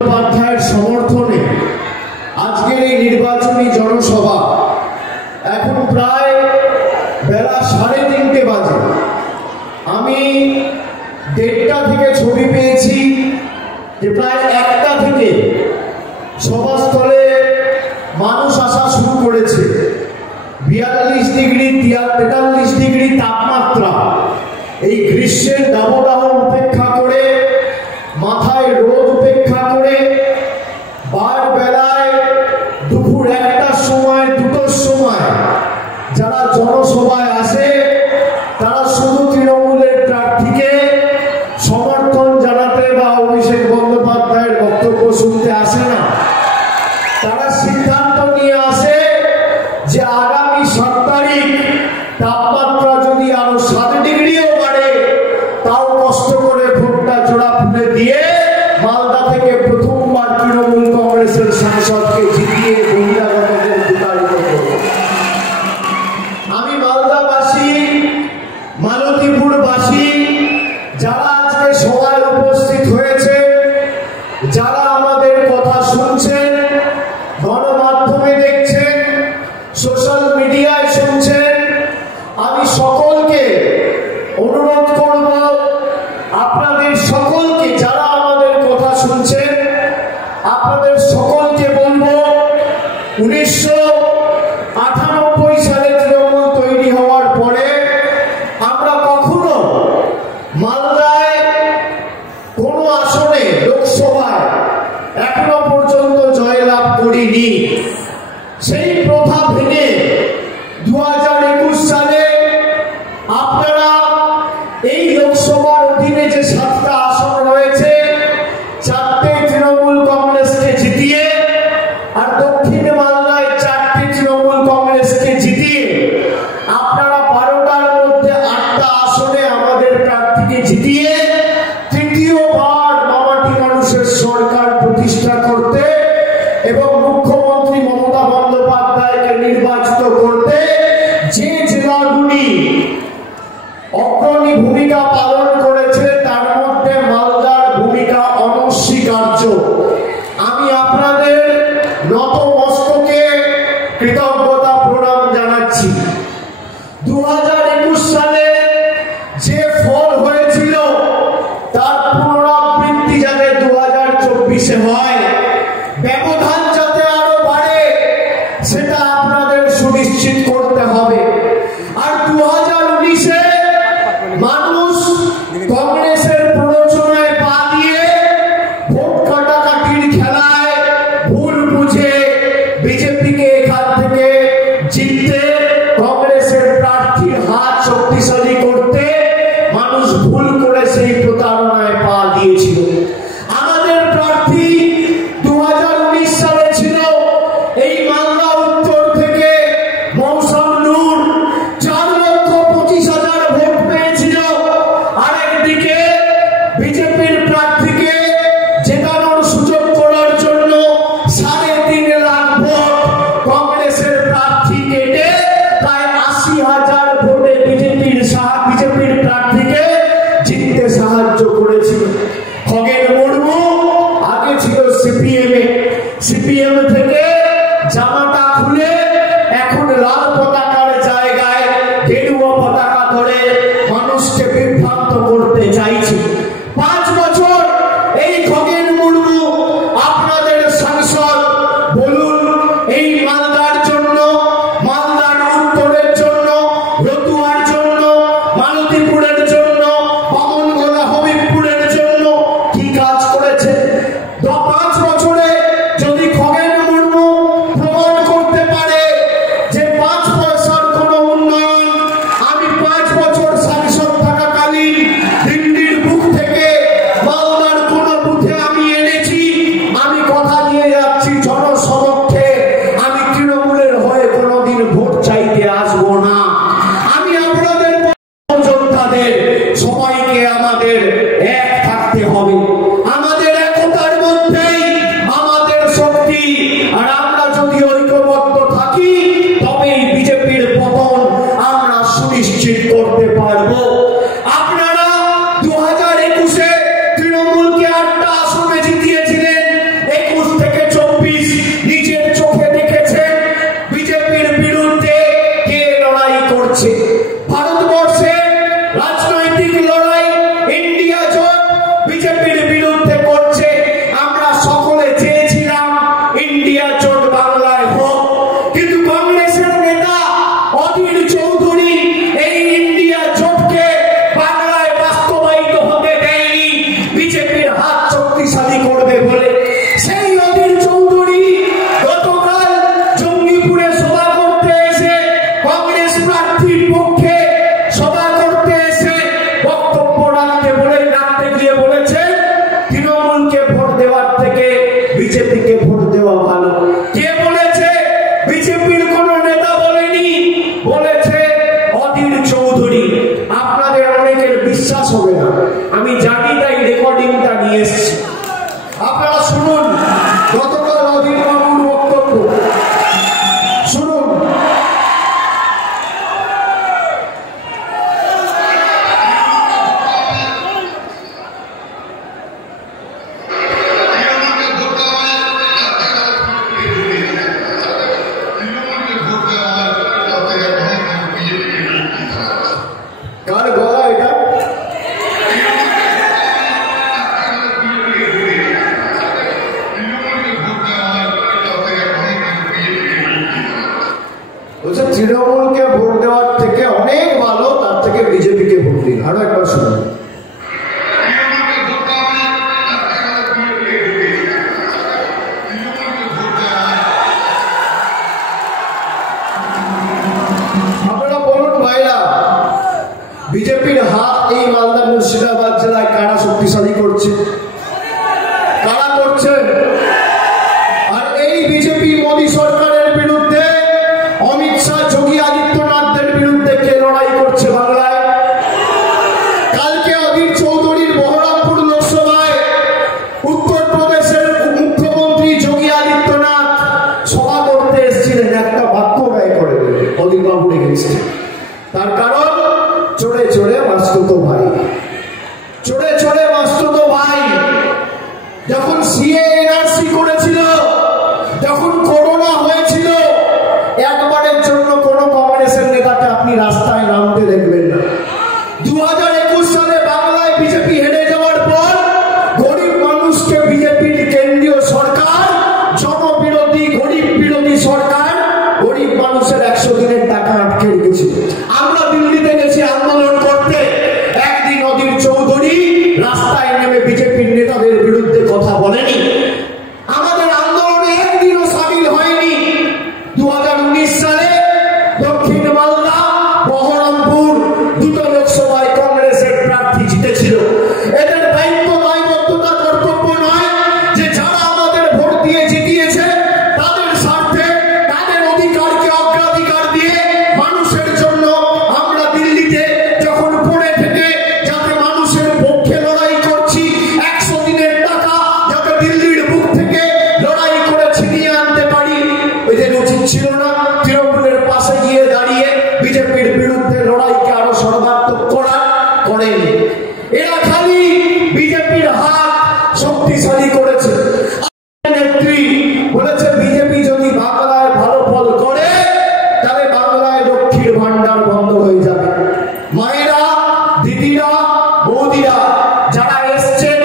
বন্দ্যোপাধ্যায়ের সমর্থনে আজকের এই নির্বাচনী জনসভা। এখন প্রায় বেলা 3:30 বাজে। আমি 1:30টা থেকে ছবি পেয়েছি যে প্রায় 1টা থেকে সভাস্থলে মানুষ আসা শুরু করেছে। 42 ডিগ্রি 43 ডিগ্রি তাপমাত্রা, এই গ্রীষ্মের দাবদাহ উপেক্ষা করে, মাথায় রোদ উপেক্ষা করে, বার বেলায় দুপুর 1টার সময় 2টোর সময় যারা জনসভায় আসে তারা শুধু তৃণমূলের প্রার্থীকে সমর্থন জানাতে বা অভিষেক বন্দ্যোপাধ্যায়ের বক্তব্য শুনতে আসে না। তারা সিদ্ধান্ত নিয়ে আসে যে আগামী 7 তারিখ তাপমাত্রা যদি আরো 7 ডিগ্রিও বাড়ে তাও কষ্ট করে ভোটটা জোড়া ফুলে দিয়ে মালদা থেকে প্রথমবার তৃণমূল কংগ্রেসের সাংসদকে জিতিয়ে বহিরাগতদের বিতাড়িত করব। আমি মালদাবাসী, মালতীপুরবাসী, যারা আজকে সভায় উপস্থিত হয়েছে, যারা আমাদের কথা শুনছেন, গণমাধ্যমে দেখছেন, সোশ্যাল মিডিয়ায় শুনছেন, আমি সকলকে অনুরোধ করব, আপনাদের সকলকে, যারা আমাদের কথা শুনছেন, আপনাদের সকলকে বলবো 1998 সালে তৃণমূল তৈরি হওয়ার পরে আমরা কখনো মালদায় কোনো আসনে লোকসভায় এখনো পর্যন্ত জয়লাভ করিনি। সেই প্রথা ভেঙে 2021 সালে আপনারা এই লোকসভার অধীনে যে 7টা আসন রয়েছে, 4টে তৃণমূল কংগ্রেসকে জিতিয়ে, আর দক্ষিণ মালদায় 4টে তৃণমূল কংগ্রেসকে জিতিয়ে আপনারা 12টার মধ্যে 8টা আসনে আমাদের প্রার্থীকে জিতিয়ে তৃতীয়বার মামাটি মানুষের সরকার প্রতিষ্ঠা করতে এবং মুখ্যমন্ত্রী মমতা বন্দ্যোপাধ্যায়কে নির্বাচিত করতে যে জেলাগুলি অগ্রণী ভূমিকা পালন করেছে তার মধ্যে মালদার ভূমিকা অনস্বীকার্য। আমি আপনাদের নত মস্তকে কৃতজ্ঞতা প্রণাম জানাচ্ছি। 2021 সালে যে ফল হয়েছিল তার পুনরাবৃত্তি যাতে 2024-এ হয়, ব্যবধান যাতে আরো বাড়ে, সেটা আপনাদের সুনিশ্চিত করতে হবে। আর 2019-এ মানুষ কংগ্রেসের প্ররোচনায় পা দিয়ে ভোট কাটাকাটির খেলায় ভুল বুঝে বিজেপিকে এখান থেকে জিততে, কংগ্রেসের প্রার্থীর হাত শক্তিশালী করতে মানুষ ভুল করে সেই প্রতারণায় পা দিয়েছিল। আমাদের প্রার্থী 2019 সালে ছিল এই মালদা উত্তর থেকে মৌসম নূর, 4,25,000 ভোট পেয়েছিল। আরেকদিকে বিজেপির প্রার্থীকে জেতানোর সুযোগ করার জন্য 3.5 লাখ ভোট কংগ্রেসের প্রার্থী কেটে প্রায় 80,000 ভোটে বিজেপির প্রার্থীকে জিততে সাহায্য করেছিল। খগেন মুর্মু আগে ছিল সিপিএম থেকে জামাটা খুলে এখন লাল পতাকার জায়গায় গেরুয়া পতাকা ধরে মানুষকে বিভ্রান্ত করতে চাইছে। 5 বছর এই খগেন মুর্মু আপনাদের সাংসদ। বলুন, এই মালদার জন্য, মালদার উত্তরের জন্য, রতুয়ার জন্য, মালতীপুরের জন্য, বামনগোলা হবিবপুরের জন্য কি কাজ করেছে? 5 বছরে যদি যখন সিএ এনআরসি করেছিল, যখন করোনা হয়েছিল, একবারের জন্য কোন কংগ্রেসের নেতাকে আপনি রাস্তায় নামতে দেখবেন না। 2021 সালে বাংলায় বিজেপি হেরে যাওয়ার পর গরিব মানুষকে বিজেপির কেন্দ্রীয় সরকার, জনবিরোধী গরিব বিরোধী সরকার, গরিব মানুষের 100 দিনের টাকা আটকে রেখেছিল। আমরা দিল্লিতে গেছি আন্দোলন করতে, একদিন অধীর চৌধুরী রাস্তায় নেমে বিজেপির নেতাদের বিরুদ্ধে কথা বলেনি। আমাদের আন্দোলনে একদিনও সামিল হয়নি। 2019 সালে দক্ষিণ মালদা, বহরমপুর দুটো লোকসভায় কংগ্রেসের প্রার্থী জিতেছিল। এদের দায়িত্ব, দায়বদ্ধতা, কর্তব্য নয় যে যারা আমাদের ভোট দিয়ে জিতিয়েছে তাদের স্বার্থে, তাদের অধিকারকে অগ্রাধিকার দিয়ে মানুষের জন্য আমরা দিল্লিতে যখন পড়ে থেকে যাতে মানুষের পক্ষে লড়াই করছি, 100 দিনের টাকা যাতে দিল্লির বুক থেকে লড়াই করে ছিনিয়ে আনতে পারি, এদের উচিত ছিল না তৃণমূলের পাশে গিয়ে দাঁড়িয়ে বিজেপির বিরুদ্ধে লড়াইকে আরো সর্বাত্মক করেন। এরা খালি বিজেপির হাত শক্তিশালী করেছে। নেত্রী বলেছে বিজেপি যদি বাংলায় ভালো ফল করে তাহলে বাংলায় লক্ষ্মীর ভান্ডার বন্ধ হয়ে যাবে। মায়েরা, দিদিরা, বৌদিরা যারা এসছেন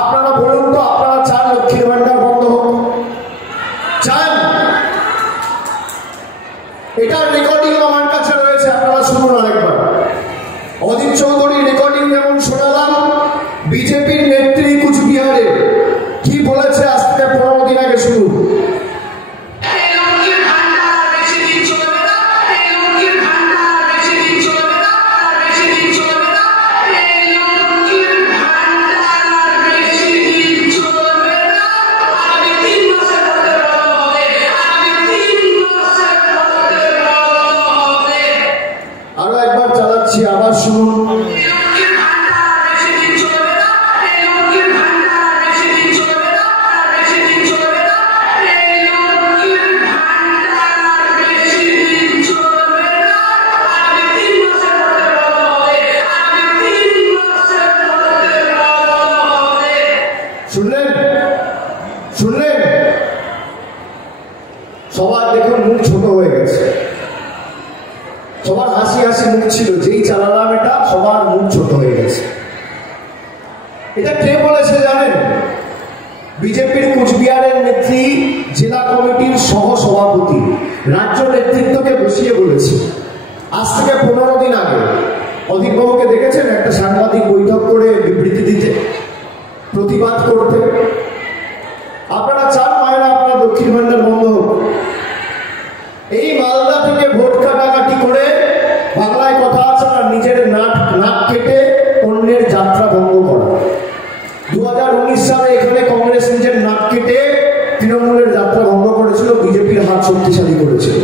আপনারা বলুন তো, আপনারা চান লক্ষ্মীর ভান্ডার বন্ধ হোক? চান? এটার রেকর্ডিং আমার কাছে রয়েছে, আপনারা শুনুন আরেকবার। অধীর চৌধুরী রেকর্ডিং যেমন শোনালাম, বিজেপির নেত্রী কুচবিহারে কি বলেছে আজ থেকে 15 দিন আগে শুনুন। আরো একবার চালাচ্ছি, আবার শুনুন। শুনলেন? শুনলেন? সবার দেখুন মুখ ছোট হয়ে গেছে, সবার হাসি হাসি মুখ ছিল, যেই চালালাম এটা সবার মুখ ছোট হয়ে গেছে। এটা কে বলেছে জানেন? বিজেপির কুচবিহারের নেত্রী, জেলা কমিটির সহ সভাপতি, রাজ্য নেতৃত্বকে বসিয়ে বলেছে। আজ থেকে 15 দিন আগে অধীরবাবুকে দেখেছেন একটা সাংবাদিক বৈঠক করে বিবৃতি দিতে, প্রতিবাদ করতে। আপনারা চান মায়েরা আপনারা লক্ষ্মীর ভান্ডার বন্ধ হোক? এই মালদা থেকে ভোট কাটাকাটি করে, বাংলায় কথা আছে না, নিজের নাক কেটে অন্যের যাত্রা ভঙ্গ করা। 2019 সালে এখানে কংগ্রেস নিজের নাক কেটে তৃণমূলের যাত্রা ভঙ্গ করেছিল, বিজেপির হাত শক্তিশালী করেছিল।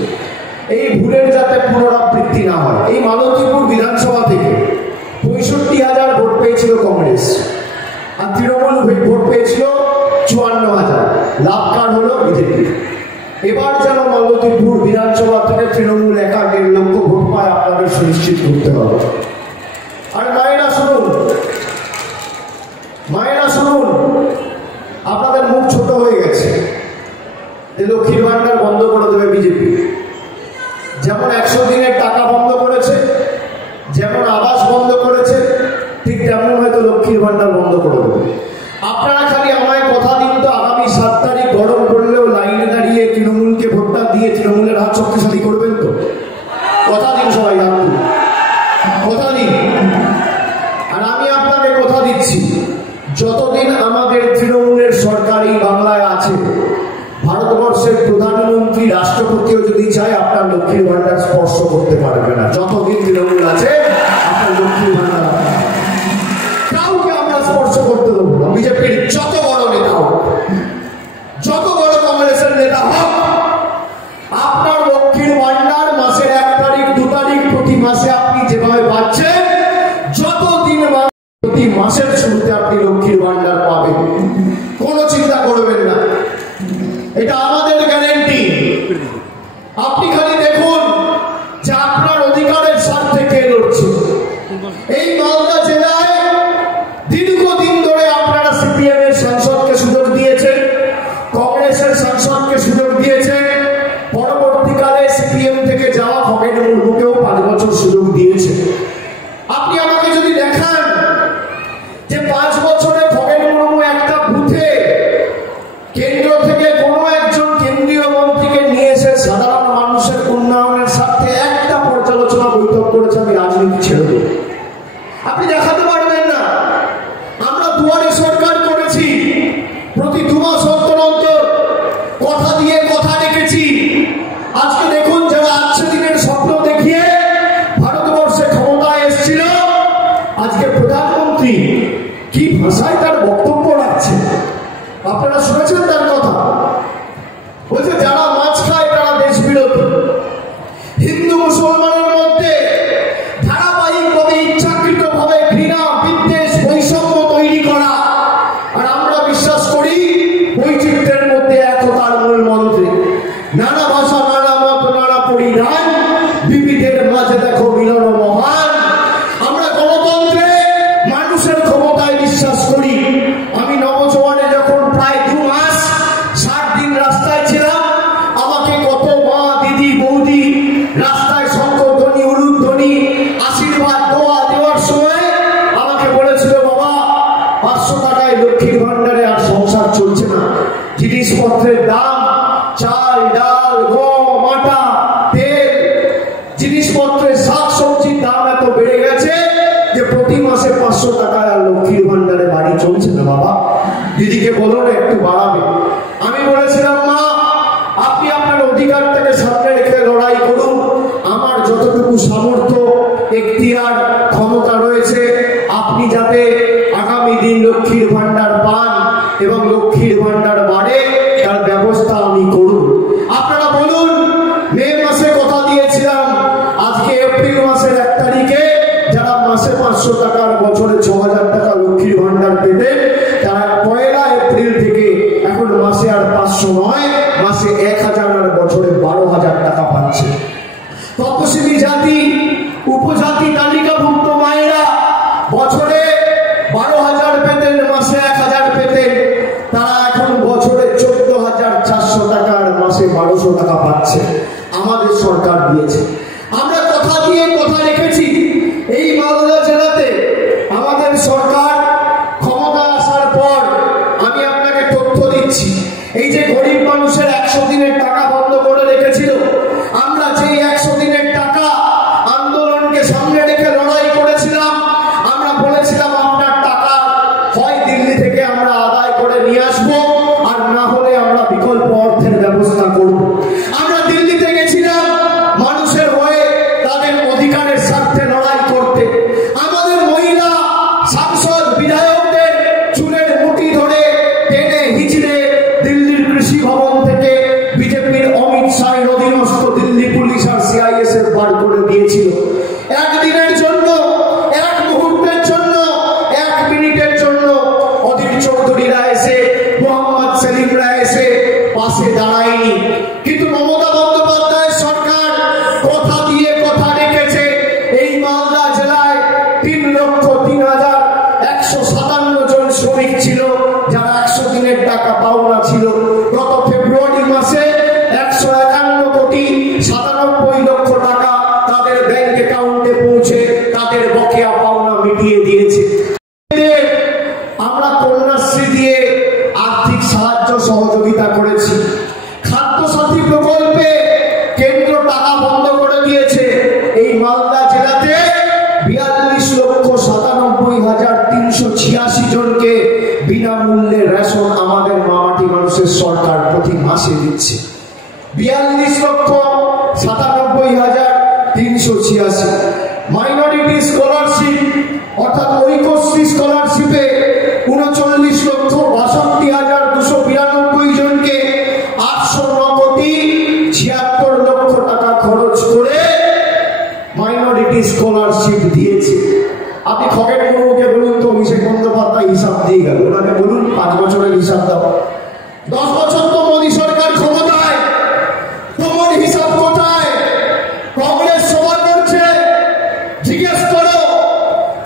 এই ভুলের যাতে পুনরাবৃত্তি না হয়। এই মালতীপুর বিধানসভা থেকে 65,000 ভোট পেয়েছিল কংগ্রেস, আর তৃণমূল ভোট পেয়েছিল 54,000। লাভ কার হলো? বিজেপি। এবার যেন মালতীপুর বিধানসভা থেকে তৃণমূল 1.5 লক্ষ ভোট পায়, আপনাদের সুনিশ্চিত করতে হবে। আর মায়েরা শুনুন, মায়েরা শুনুন, আপনাদের মুখ ছোট হয়ে গেছে যে লক্ষ্মীর ভান্ডার বন্ধ করে দেবে বিজেপি। যেমন 100 দিনের টাকা বন্ধ করেছে, যেমন আবাস বন্ধ করেছে, ঠিক তেমন হয়তো লক্ষ্মীর ভান্ডার বন্ধ করে দেবে। আপনারা খালি আমায় কথা দিন তো, আগামী 7 তারিখ গরম পড়লেও লাইনে দাঁড়িয়ে তৃণমূলকে ভোটটা দিয়ে তৃণমূলের হাত শক্তিশালী করবেন তো? কথা দিন সবাই, কথা দিন। আর আমি আপনাকে কথা দিচ্ছি, যতদিন আমাদের তৃণমূলের সরকার এই বাংলায় আছে, ভারতবর্ষের প্রধানমন্ত্রী, রাষ্ট্রপতিও যদি চায় আপনার লক্ষ্মীর ভান্ডার স্পর্শ করতে পারবে না। যতদিন তৃণমূল আছে আপনার লক্ষ্মীর ভান্ডার কাউকে আমরা স্পর্শ করতে দেবো না। বিজেপির যত বড় নেতা হোক, যত বড় কংগ্রেসের নেতা হোক, আপনার লক্ষ্মীর ভান্ডার মাসের 1 তারিখ 2 তারিখ প্রতি মাসে আপনি যেভাবে পাচ্ছেন, যতদিন প্রতি মাসের শুরুতে আপনি লক্ষ্মীর ভান্ডার পাবেন, কোনো চিন্তা করবেন না। এটা আমাদের গ্যারেন্টি। আপনি খালি দেখুন যে আপনার অধিকারের স্বার্থে কে লড়ছে। এই মালদা জেলায় দীর্ঘদিন ধরে আপনারা সিপিএম এর সাংসদকে দুয়ারে সরকার করেছি, প্রতি 2 মাস অন্তর অন্তর কথা দিয়ে কথা রেখেছি। আজকে দেখুন, যারা 8 দিনের স্বপ্ন দেখিয়ে ভারতবর্ষে ক্ষমতায় এসেছিল, আজকে প্রধানমন্ত্রী কি ভাষায় তার বক্তব্য রাখছে আপনারা শুনেছেন তার কথা? বলছে যারা মাছ খায় তারা দেশ বিরোধী। হিন্দু মুসলমানের মধ্যে ধারাবাহিকভাবে ইচ্ছাকৃতভাবে ঘৃণা, বিদ্বেষ, বৈষম্য তৈরি করা। আর আমরা বিশ্বাস করি বৈচিত্র্যের মধ্যে একতার মূল মন্ত্রে। নানা ভাষা, নানা মত, নানা পরিধান, বিবিধের মাঝে দেখো মিলন মহান। আমরা গণতন্ত্রে মানুষের ক্ষমতায় বিশ্বাস করি। আমি নবজোয়ানে যখন প্রায় 2 মাস 60 দিন রাস্তায় ছিলাম, আমাকে কত মা, দিদি, বৌদি রাস্তায় শঙ্খধ্বনি, উলুধ্বনি, আশীর্বাদ, দোয়া দেওয়ার সময় আমাকে বলেছিল, বাবা 500 টাকায় লক্ষ্মীর ভান্ডারে আর সংসার চলছে না। জিনিসপত্রের দাম, চাল, ডাল, গম, আটা, তেল, জিনিসপত্রের শাক সবজির দাম এত বেড়ে গেছে যে প্রতি মাসে 500 টাকায় আর লক্ষ্মীর ভান্ডারে বাড়ি চলছে না। বাবা দিদিকে বলুন একটু বাড়াবে। আমি বলেছিলাম, মা আপনি আপনার অধিকারটাকে সামনে রেখে লড়াই করুন। আমার যতটুকু সামর্থ্য, এখতিয়ার, ক্ষমতা রয়েছে, আপনি যাতে আগামী দিন লক্ষ্মীর ভান্ডার পান এবং লক্ষ্মীর ভান্ডার বাড়ে তার ব্যবস্থা আমি করুন। আপনারা বলুন, মে মাসে কথা দিয়েছিলাম, আজকে এপ্রিল মাসের 1 তারিখে যারা মাসে 500 টাকার বছরে 6000 টাকা লক্ষ্মীর ভান্ডার পেতেন, তারা 1 এপ্রিল থেকে এখন মাসে আর 500 নয়, মাসে 1000 আর বছরে 12,000 টাকা পাচ্ছে। তপশিলি জাতি, উপজাতি তালিকাভুক্ত মায়েরা বছরে 12,000 পেতেন, মাসে 1000 পেতেন, তারা এখন বছরে 14,400 টাকা আর মাসে 1200 টাকা পাচ্ছে। আমাদের সরকার দিয়েছে। আমরা কথা দিয়ে কথা রেখেছি। এই মালদা জেলাতে আমাদের সরকার ক্ষমতা আসার পর, আমি আপনাকে তথ্য দিচ্ছি, এই যে গরিব মানুষের 100 দিনের টাকা বন্ধ করে রেখেছিল, আমরা যেই 100 দিনের টাকা আন্দোলনকে সামনে রেখে লড়াই করেছিলাম, আমরা বলেছিলাম আপনার টাকা হয় দিল্লি থেকে আমরা আদায় করে নিয়ে আসবো, আর না হলে আমরা বিকল্প অর্থের ব্যবস্থা করব। আমরা দিল্লিতে গেছিলাম মানুষের হয়ে, তাদের অধিকারের স্বার্থে লড়াই করতে। আমাদের মহিলা সাংসদ, বিধায়কদের চুলের মুঠি ধরে টেনে হিচড়ে দিল্লির কৃষি ভবন থেকে বিজেপির অমিত শাহের অধীনস্থ দিল্লি পুলিশ আর CISF বার করে দিয়েছিল। একদিনের জন্য, এক মুহূর্তের জন্য, 1 মিনিটের জন্য অধীর চৌধুরীরা এসে, মোহাম্মদ সেলিমরা এসে পাশে দাঁড়ায়নি। কিন্তু মমতা বন্দ্যোপাধ্যায়ের সরকার কথা দিয়ে কথা রেখেছে। এই মালদা জেলায় 3,03,157 জন শ্রমিক ছিল যারা 100 দিনের টাকা পাওনা ছিল। গত ফেব্রুয়ারি মাসে 151,97,00,000 টাকা তাদের ব্যাংক অ্যাকাউন্টে পৌঁছে তাদের বকেয়া পাওনা মিটিয়ে দিয়েছে। আমরা কন্যাশ্রী দিয়ে আর্থিক সাহায্য সহযোগিতা করেছি। খাদ্যসাথী প্রকল্পে কেন্দ্র টাকা বন্ধ করে দিয়েছে। এই মালদা জেলাতে 42,97,386 জনকে বিনামূল্যে রেশন আমাদের মামাটি মানুষের সরকার প্রতি মাসে দিচ্ছে। 42,97,386। মাইনরিটি স্কলারশিপ অর্থাৎ ঐক্যশ্রী স্কলারশিপে 39,62,292 জনকে 809,76,00,000 টাকা খরচ করে মাইনরিটি স্কলারশিপ দিয়েছে। আপনি খগেন মুর্মুকে বলুন তো, অভিষেক বন্দ্যোপাধ্যায় হিসাব দিয়ে গেল, ওনাকে বলুন 5 বছরের হিসাব দাও। 10 বছর তো মোদী সরকার ক্ষমতায়, তোমার হিসাব কোথায়? কংগ্রেস সভা করছে, জিজ্ঞেস করো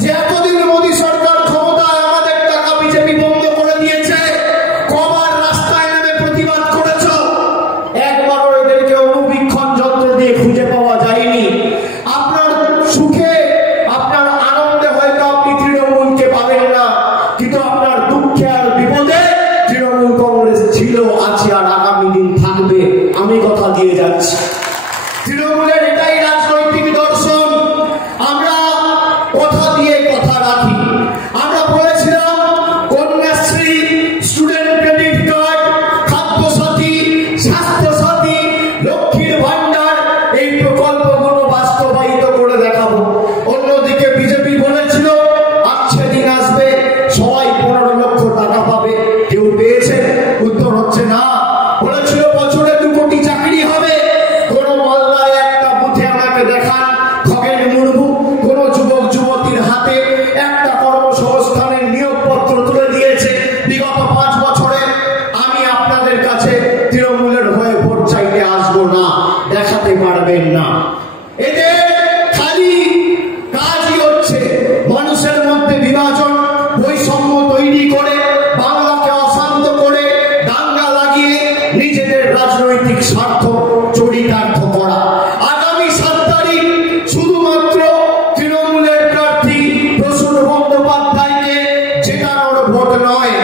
যে এতদিন মোদী সরকার ক্ষমতায় আমাদের টাকা বিজেপি বন্ধ করে দিয়েছে, কবার রাস্তায় নেমে প্রতিবাদ করেছ? একবারও এদেরকে অনুবীক্ষণ যন্ত্র দিয়ে খুঁজে পাওয়া যায়নি। আপনার সুখে, আপনার আনন্দে হয়তো আপনি তৃণমূলকে পাবেন না, কিন্তু আপনার দুঃখে আর বিপদে তৃণমূল কংগ্রেস ছিল, আছে আর আগামী দিন থাকবে। আমি কথা দিয়ে যাচ্ছি। তৃণমূলের এটাই রাজনৈতিক দর্শন। আমরা কথা দিয়ে কথা রাখি। আমরা বলেছিলাম ভোট নয়,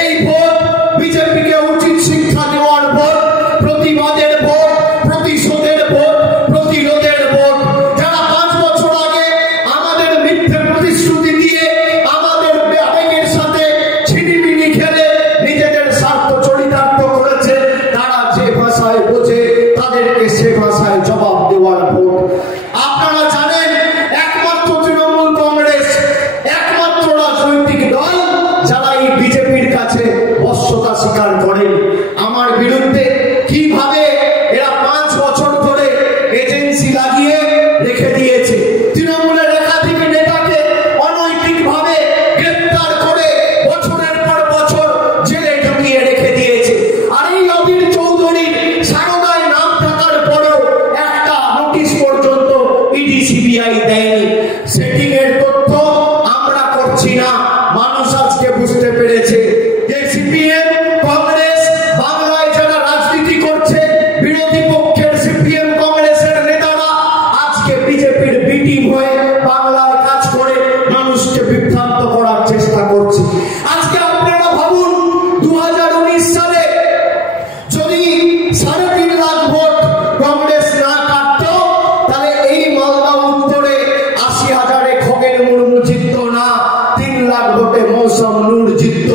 এই ভোট বিজেপিকে উচিত শিক্ষা দেওয়ার ভোট, প্রতিবাদের ভোট, প্রতিশোধের ভোট, প্রতিরোধের ভোট। যারা 5 বছর আগে আমাদের মিথ্যে প্রতিশ্রুতি দিয়ে আমাদের আবেগের সাথে ছিনিমিনি খেলে নিজেদের স্বার্থ চরিতার্থ করেছে, তারা যে ভাষায় বোঝে তাদেরকে সে ভাষায় জবাব দেওয়ার ভোট। আপনারা জানেন একমাত্র তৃণমূল কংগ্রেস একমাত্র রাজনৈতিক দল যারা এই বিজেপির কাছে বশ্যতা স্বীকার করেন। আমার বিরুদ্ধে কিভাবে এরা 5 বছর ধরে এজেন্সি লাগিয়ে রেখে দিয়েছে, তৃণমূলের একাধিক নেতাকে অনৈতিকভাবে গ্রেফতার করে বছরের পর বছর জেলে ঢুকিয়ে রেখে দিয়েছে। আর এই অধীর চৌধুরীর সারদায় নাম থাকার পরেও একটা নোটিশ পর্যন্ত ইডি সিবিআই দেয়নি। সেটিং এর তথ্য আমরা করছি না, মানুষ আজকে বুঝতে পেরেছে যে সিপিএম কংগ্রেস বাংলায় যারা রাজনীতি করছে, বিরোধী পক্ষের সিপিএম কংগ্রেসের নেতারা আজকে বিজেপির বি টিম হয়ে বাংলায় কাজ করে মানুষকে বিভ্রান্ত করার চেষ্টা করছে। আজকে আপনারা ভাবুন 2019 সালে যদি 3.5 লাখ ভোট কংগ্রেস না কাটত, তাহলে এই মালদা উত্তরে 80,000-এ খগেন মুর্মু জিতত না, 3 লাখ ভোটে মৌসম নূর জিতত।